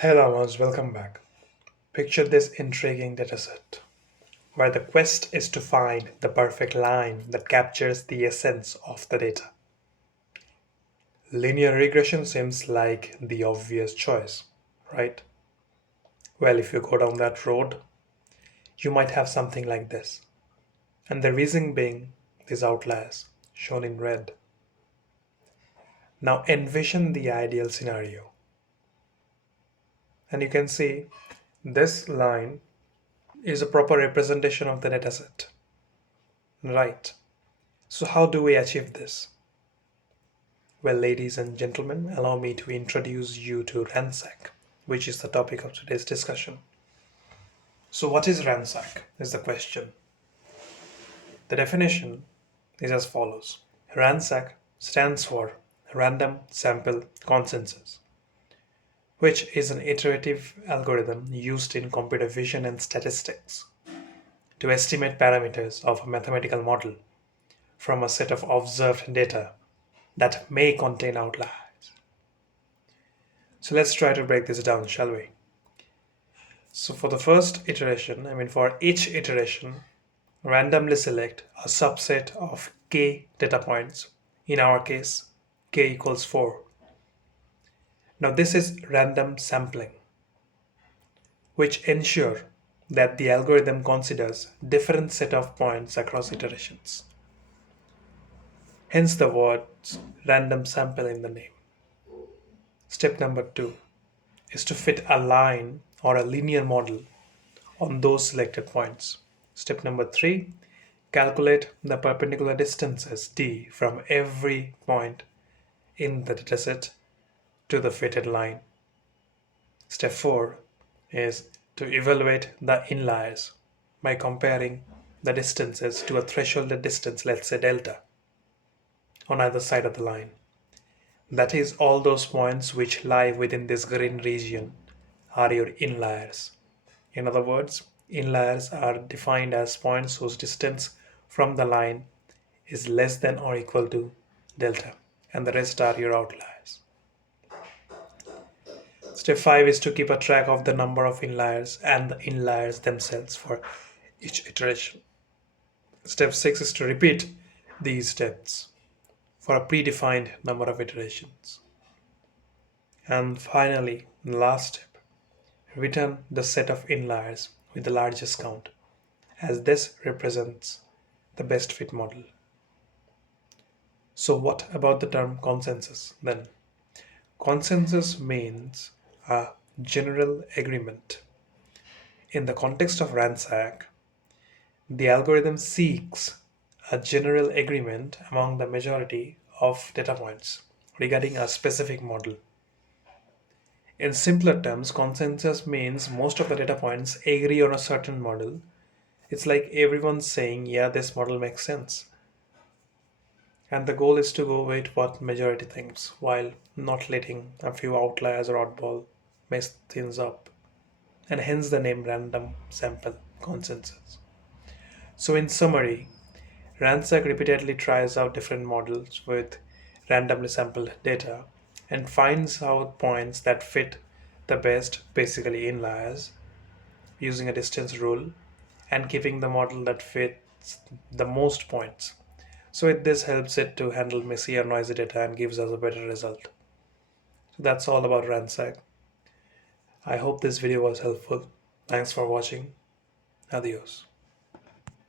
Hello, Amos, welcome back. Picture this intriguing dataset where the quest is to find the perfect line that captures the essence of the data. Linear regression seems like the obvious choice, right? Well, if you go down that road, you might have something like this. And the reason being these outliers, shown in red. Now envision the ideal scenario. And you can see this line is a proper representation of the dataset. Right. So, how do we achieve this? Well, ladies and gentlemen, allow me to introduce you to RANSAC, which is the topic of today's discussion. So, what is RANSAC? Is the question. The definition is as follows: RANSAC stands for Random Sample Consensus, which is an iterative algorithm used in computer vision and statistics to estimate parameters of a mathematical model from a set of observed data that may contain outliers. So let's try to break this down, shall we? So for the first iteration, for each iteration, randomly select a subset of k data points. In our case, k equals 4. Now this is random sampling, which ensure that the algorithm considers different set of points across iterations. Hence the words random sample in the name. Step number 2 is to fit a line or a linear model on those selected points. Step number 3, calculate the perpendicular distances d from every point in the dataset to the fitted line. Step 4 is to evaluate the inliers by comparing the distances to a thresholded distance, let's say delta, on either side of the line. That is, all those points which lie within this green region are your inliers. In other words, inliers are defined as points whose distance from the line is less than or equal to delta, and the rest are your outliers. Step 5 is to keep a track of the number of inliers and the inliers themselves for each iteration. Step 6 is to repeat these steps for a predefined number of iterations. And finally, the last step, return the set of inliers with the largest count, as this represents the best fit model. So what about the term consensus then? Consensus means a general agreement. In the context of RANSAC, the algorithm seeks a general agreement among the majority of data points regarding a specific model. In simpler terms, consensus means most of the data points agree on a certain model. It's like everyone's saying, yeah, this model makes sense. And the goal is to go with what majority thinks while not letting a few outliers or oddball mess things up. And hence the name random sample consensus. So in summary, RANSAC repeatedly tries out different models with randomly sampled data and finds out points that fit the best, basically inliers, using a distance rule and keeping the model that fits the most points. So this helps it to handle messy or noisy data and gives us a better result. So that's all about RANSAC. I hope this video was helpful. Thanks for watching. Adios.